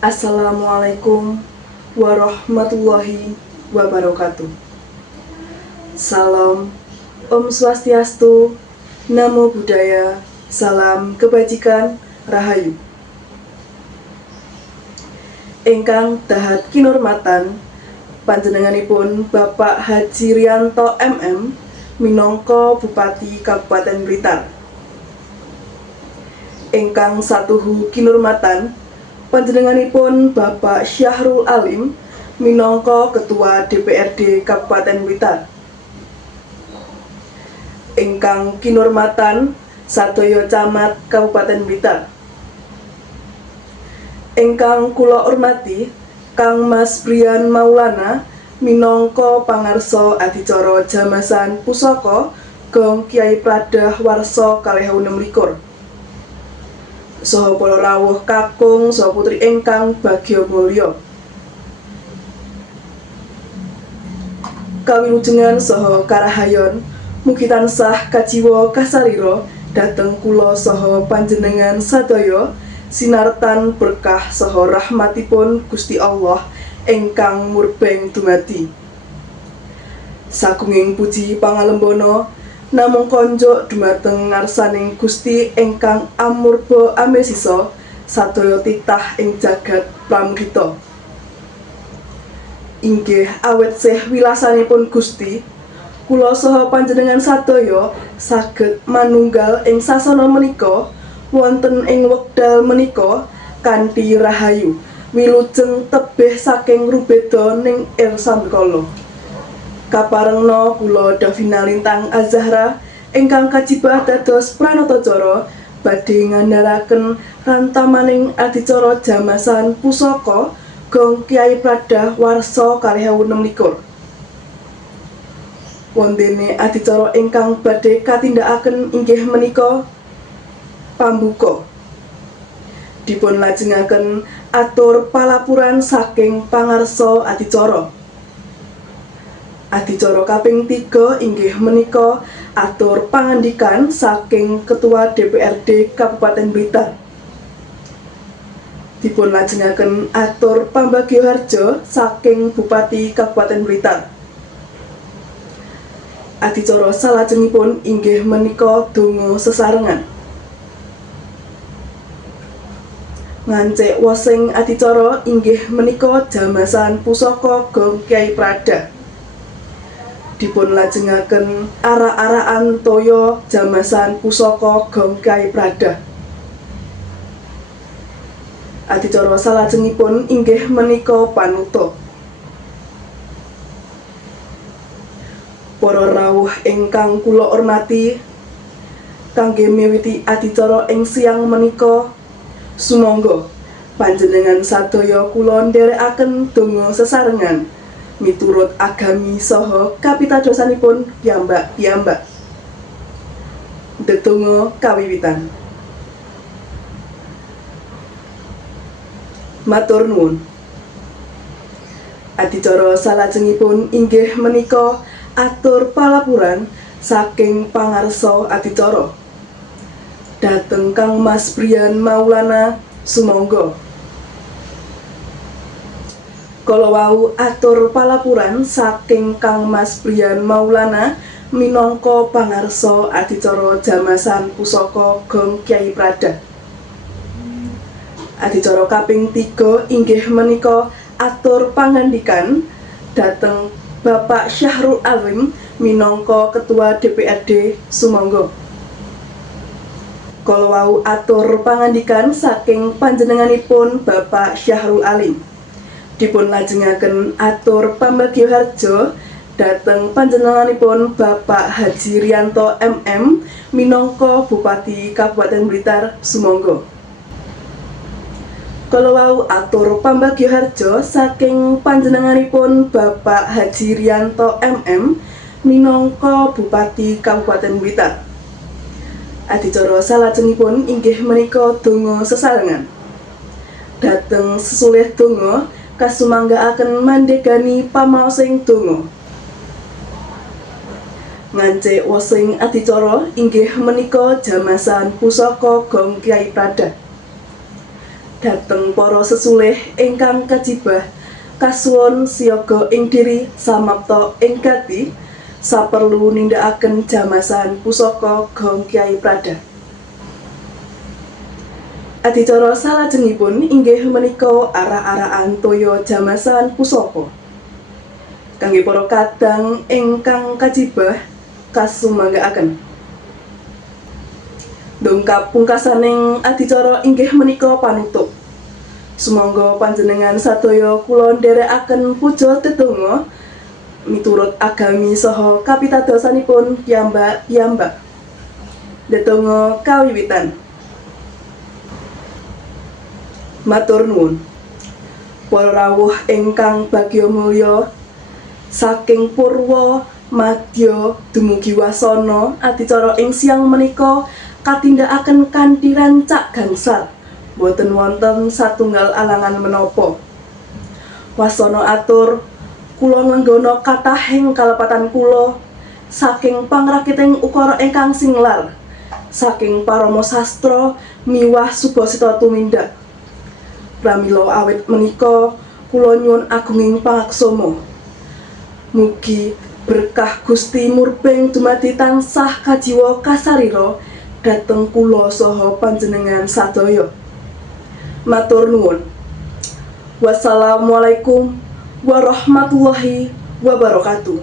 Assalamualaikum warahmatullahi wabarakatuh. Salam, Om Swastiastu, Namo Buddhaya, salam kebajikan, rahayu. Ingkang dahat kinurmatan panjenenganipun Bapak Haji Rianto MM minangka Bupati Kabupaten Blitar. Ingkang satuhu kinurmatan panjenenganipun Bapak Syahrul Alim minangka Ketua DPRD Kabupaten Blitar. Ingkang kinurmatan sadaya camat Kabupaten Blitar. Ingkang kula hormati Kang Mas Brian Maulana minangka pangarsa adicara jamasan pusaka Gong Kyai Pradah Warsa 2026. Saha para rawuh kakung saha putri ingkang bagya mulya. Kawilujengan saha karahayon mugi tansah kajiwa kasarira dhateng kula saha panjenengan sadaya sinartan berkah saha rahmatipun Gusti Allah ingkang murbeng dumadi. Sagunging puji pangalembana namung konjuk dumateng ngarsaning Gusti ingkang amurba amesisa sadaya titah ing jagat pramudita. Inggih awet sih wilasanipun Gusti, kula saha panjenengan sadaya saged manunggal ing sasana menika wonten ing wekdal menika kanthi rahayu wilujeng tebih saking rubeda ning Irsambekala. Kaparengna kula Davina Lintang Azahra ingkang kajibah dados pranatacara badhe ngandharaken rantamaning adicara jamasan pusaka Gong Kyai Pradah Warsa 2026. Wondene adicara ingkang badhe katindakaken inggih menika pambuka. Dipun lajengaken atur palapuran saking pangarsa adicara. Adicara kaping 3 inggih menika atur pangandikan saking Ketua DPRD Kabupaten Blitar. Dipun lajengaken atur pambagya harja saking Bupati Kabupaten Blitar. Adicara salajengipun inggih menika donga sesarengan. Ngancik wosing adicara inggih menika jamasan pusaka Gong Kyai Pradah. Dipun lajengaken arak-arakan toya jamasan pusaka Gong Kyai Pradah. Adicara salajengipun inggih menika panutup. Para rawuh ingkang kula hormati, kangge miwiti adicara ing siang menika, sumangga panjenengan sadaya kula ndherekaken donga sesarengan miturut agami saha kapitadosanipun piyambak-piyambak. Ndedonga kawiwitan. Matur nuwun. Adicara salajengipun inggih menika atur palapuran saking pangarsa adicara. Dhateng Kang Mas Brian Maulana sumangga. Kala wau atur palapuran saking Kang Mas Brian Maulana minangka pangarsa adicara jamasan pusaka Gong Kyai Pradah. Adicara kaping 3 inggih menika atur pangandikan dhateng Bapak Syahrul Alim minangka Ketua DPRD sumangga. Kala wau atur pangandikan saking panjenenganipun Bapak Syahrul Alim. Dipun lajengaken atur pambagya harja dhateng panjenenganipun Bapak Haji Rianto MM minangka Bupati Kabupaten Blitar sumangga. Kala wau atur pambagya harja saking panjenenganipun Bapak Haji Rianto MM minangka Bupati Kabupaten Blitar. Adicara salajengipun inggih menika donga sesarengan. Dhateng sesulih donga kasumanggaaken mandhegani pamaosing donga. Ngancik wosing adicara inggih menika jamasan pusaka Gong Kyai Pradah. Dhateng para sesulih ingkang kajibah, kasuwun siyaga ing diri samapta ing gati saperlu nindakaken jamasan pusaka Gong Kyai Prada. Adicara salajengipun inggih menika arah-arahan toya jamasan pusaka. Kangge para kadang ingkang kajibah kasumanggaaken. Dongkap pungkasaning adicara inggih menika panutup. Sumangga panjenengan sadaya kula ndherekaken puja tetungga miturut agami saha kapitadosanipun piyambak-piyambak. Tetungga kawiwitan. Matur nuwun. Para rawuh ingkang bagya mulya, saking purwa madya dumugi wasana adicara ing siang menika katindakaken kanthi rancak gangsal, boten wonten satunggal alangan menapa. Wasana atur kula ngenggana kathahing kalepatan kula saking pangrakiting ukara ingkang singlar, saking parama sastra miwah subasita tumindak. Pramila awit menika kula nyuwun agunging pangaksama. Mugi berkah Gusti murbeng dumadi tansah kajiwa kasarira dhateng kula saha panjenengan sadaya. Matur nuwun. Wassalamualaikum warahmatullahi wabarakatuh.